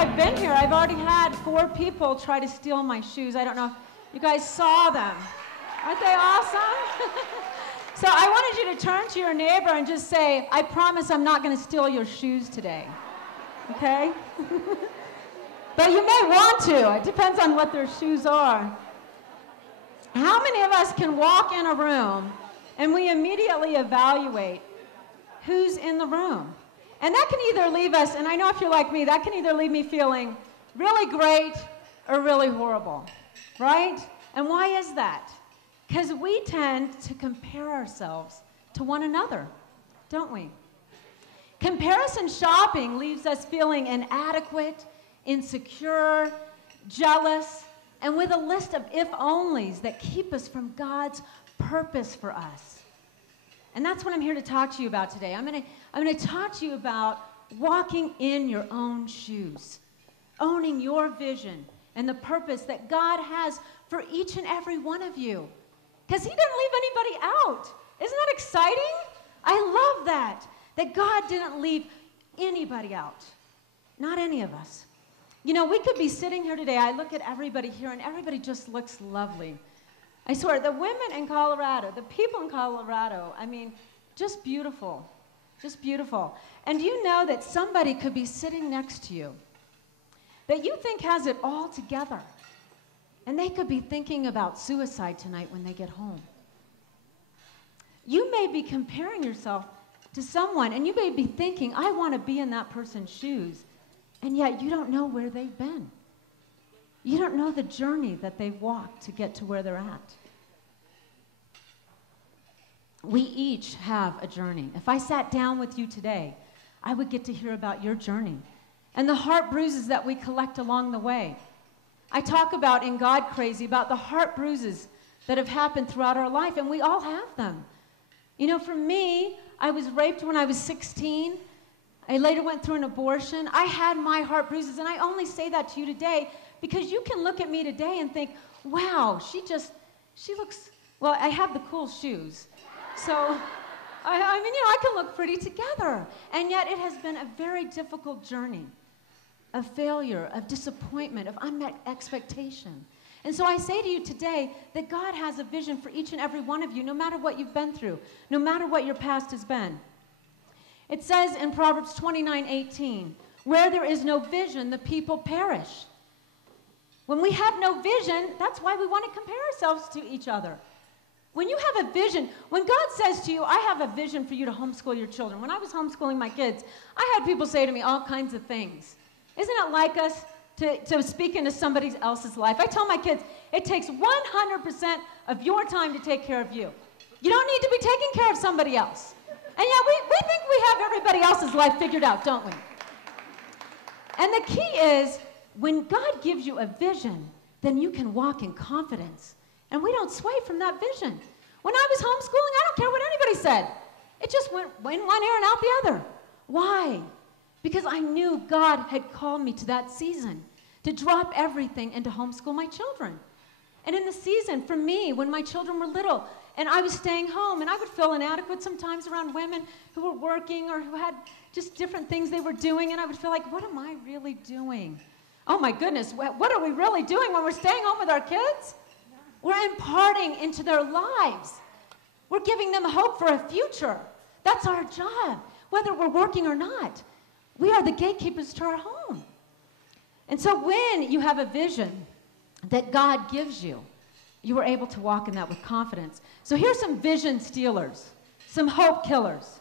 I've been here, I've already had 4 people try to steal my shoes. I don't know if you guys saw them. Aren't they awesome? So I wanted you to turn to your neighbor and just say, I promise I'm not going to steal your shoes today. Okay? But you may want to. It depends on what their shoes are. How many of us can walk in a room and we immediately evaluate who's in the room? And that can either leave us, and I know if you're like me, that can either leave me feeling really great or really horrible, right? And why is that? Because we tend to compare ourselves to one another, don't we? Comparison shopping leaves us feeling inadequate, insecure, jealous, and with a list of if-onlys that keep us from God's purpose for us. And that's what I'm here to talk to you about today. I'm going to talk to you about walking in your own shoes, owning your vision and the purpose that God has for each and every one of you. Because He didn't leave anybody out. Isn't that exciting? I love that God didn't leave anybody out. Not any of us. You know, we could be sitting here today. I look at everybody here, and everybody just looks lovely. I swear, the women in Colorado, the people in Colorado, I mean, just beautiful. Just beautiful. And do you know that somebody could be sitting next to you that you think has it all together? And they could be thinking about suicide tonight when they get home. You may be comparing yourself to someone, and you may be thinking, I want to be in that person's shoes, and yet you don't know where they've been. You don't know the journey that they've walked to get to where they're at. We each have a journey. If I sat down with you today, I would get to hear about your journey and the heart bruises that we collect along the way. I talk about in God Crazy about the heart bruises that have happened throughout our life, and we all have them. You know, for me, I was raped when I was 16. I later went through an abortion. I had my heart bruises, and I only say that to you today because you can look at me today and think, wow, she looks, well, I have the cool shoes. So, I mean, you know, I can look pretty together. And yet it has been a very difficult journey of failure, of disappointment, of unmet expectation. And so I say to you today that God has a vision for each and every one of you, no matter what you've been through, no matter what your past has been. It says in Proverbs 29:18, where there is no vision, the people perish. When we have no vision, that's why we want to compare ourselves to each other. When you have a vision, when God says to you, I have a vision for you to homeschool your children. When I was homeschooling my kids, I had people say to me all kinds of things. Isn't it like us to speak into somebody else's life? I tell my kids, it takes 100% of your time to take care of you. You don't need to be taking care of somebody else. And yet we think we have everybody else's life figured out, don't we? And the key is, when God gives you a vision, then you can walk in confidence. And we don't sway from that vision. When I was homeschooling, I don't care what anybody said. It just went in one ear and out the other. Why? Because I knew God had called me to that season to drop everything and to homeschool my children. And in the season, for me, when my children were little, and I was staying home, and I would feel inadequate sometimes around women who were working or who had just different things they were doing, and I would feel like, what am I really doing? Oh my goodness, what are we really doing when we're staying home with our kids? We're imparting into their lives. We're giving them hope for a future. That's our job, whether we're working or not. We are the gatekeepers to our home. And so when you have a vision that God gives you, you are able to walk in that with confidence. So here's some vision stealers, some hope killers.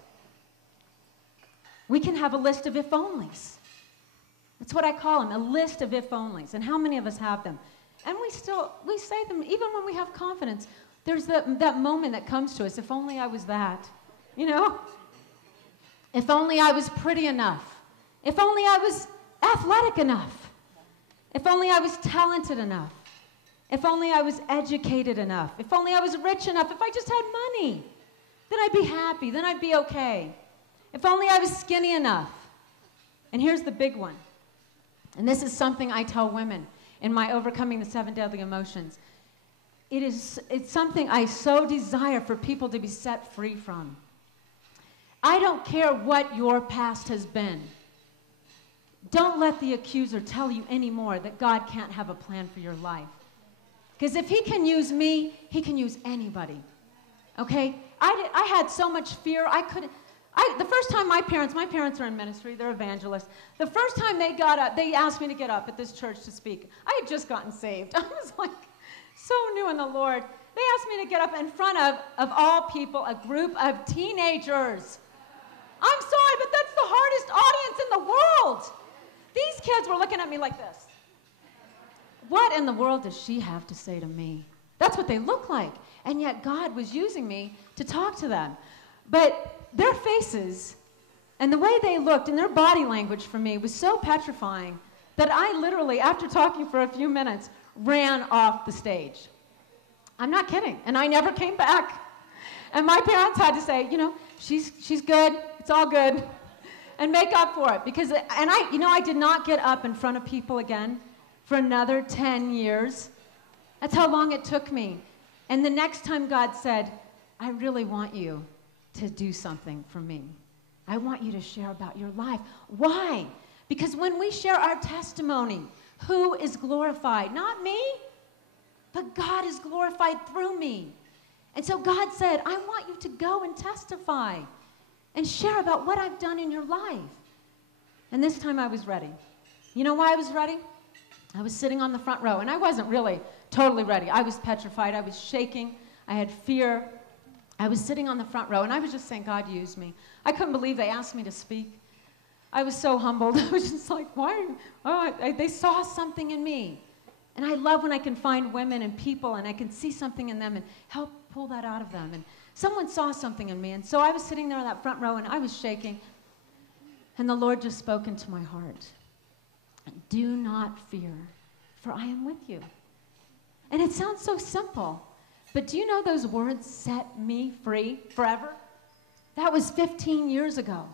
We can have a list of if-onlys. That's what I call them, a list of if-onlys. And how many of us have them? And we say them, even when we have confidence, there's that moment that comes to us, if only I was that, you know? If only I was pretty enough. If only I was athletic enough. If only I was talented enough. If only I was educated enough. If only I was rich enough. If I just had money, then I'd be happy. Then I'd be okay. If only I was skinny enough. And here's the big one. And this is something I tell women in my Overcoming the 7 Deadly Emotions. It's something I so desire for people to be set free from. I don't care what your past has been. don't let the accuser tell you anymore that God can't have a plan for your life. Because if he can use me, he can use anybody. Okay? I had so much fear, the first time my parents are in ministry, they're evangelists. The first time they got up, they asked me to get up at this church to speak. I had just gotten saved. I was like so new in the Lord. They asked me to get up in front of all people, a group of teenagers. I'm sorry, but that's the hardest audience in the world. These kids were looking at me like this. What in the world does she have to say to me? That's what they look like. And yet God was using me to talk to them. But their faces and the way they looked and their body language for me was so petrifying that I literally, after talking for a few minutes, ran off the stage. I'm not kidding. And I never came back. And my parents had to say, she's good. It's all good. And make up for it. Because, I did not get up in front of people again for another 10 years. That's how long it took me. And the next time God said, I really want you to do something for me. I want you to share about your life. Why? Because when we share our testimony, who is glorified? Not me, but God is glorified through me. And so God said, I want you to go and testify and share about what I've done in your life. And this time I was ready. You know why I was ready? I was sitting on the front row, and I wasn't really totally ready. I was petrified. I was shaking. I had fear. I was sitting on the front row, and I was just saying, God, use me. I couldn't believe they asked me to speak. I was so humbled. I was just like, they saw something in me. And I love when I can find women and people, and I can see something in them and help pull that out of them. And someone saw something in me. And so I was sitting there in that front row, and I was shaking. And the Lord just spoke into my heart. Do not fear, for I am with you. And it sounds so simple. But do you know those words set me free forever? That was 15 years ago.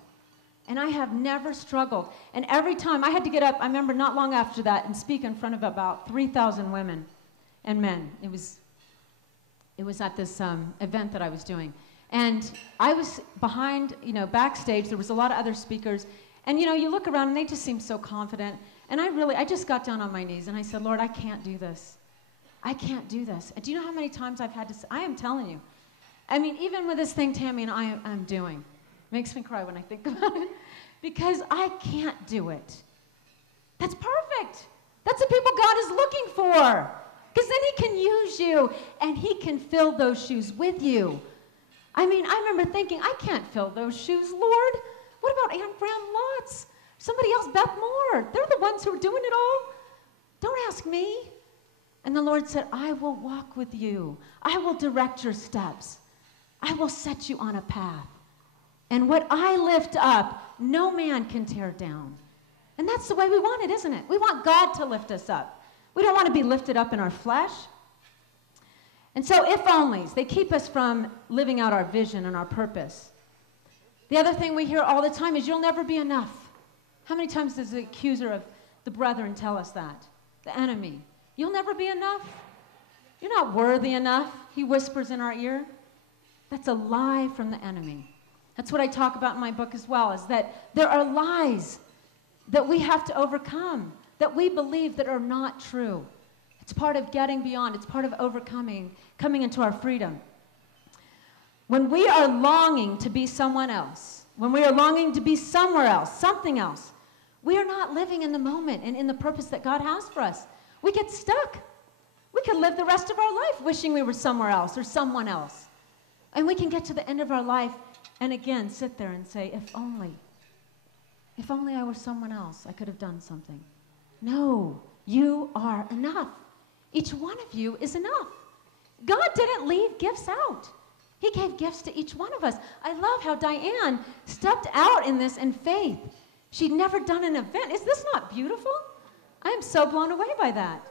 And I have never struggled. And every time I had to get up, I remember not long after that, and speak in front of about 3,000 women and men. It was at this event that I was doing. And I was behind, backstage. There was a lot of other speakers. And, you look around, and they just seemed so confident. And I just got down on my knees, and I said, Lord, I can't do this. I can't do this. And do you know how many times I've had to say, I am telling you. I mean, even with this thing Tammy and I am doing, makes me cry when I think about it, because I can't do it. That's perfect. That's the people God is looking for, because then he can use you, and he can fill those shoes with you. I mean, I remember thinking, I can't fill those shoes, Lord. What about Ann Fran Lotz? Somebody else, Beth Moore. They're the ones who are doing it all. Don't ask me. And the Lord said, I will walk with you. I will direct your steps. I will set you on a path. And what I lift up, no man can tear down. And that's the way we want it, isn't it? We want God to lift us up. We don't want to be lifted up in our flesh. And so if-onlys, they keep us from living out our vision and our purpose. The other thing we hear all the time is you'll never be enough. How many times does the accuser of the brethren tell us that? The enemy. You'll never be enough. You're not worthy enough, he whispers in our ear. That's a lie from the enemy. That's what I talk about in my book as well, is that there are lies that we have to overcome, that we believe that are not true. It's part of getting beyond. It's part of overcoming, coming into our freedom. When we are longing to be someone else, when we are longing to be somewhere else, something else, we are not living in the moment and in the purpose that God has for us. We get stuck. We could live the rest of our life wishing we were somewhere else or someone else. And we can get to the end of our life and again sit there and say, if only I were someone else, I could have done something. No, you are enough. Each one of you is enough. God didn't leave gifts out. He gave gifts to each one of us. I love how Diane stepped out in this in faith. She'd never done an event. Is this not beautiful? I am so blown away by that.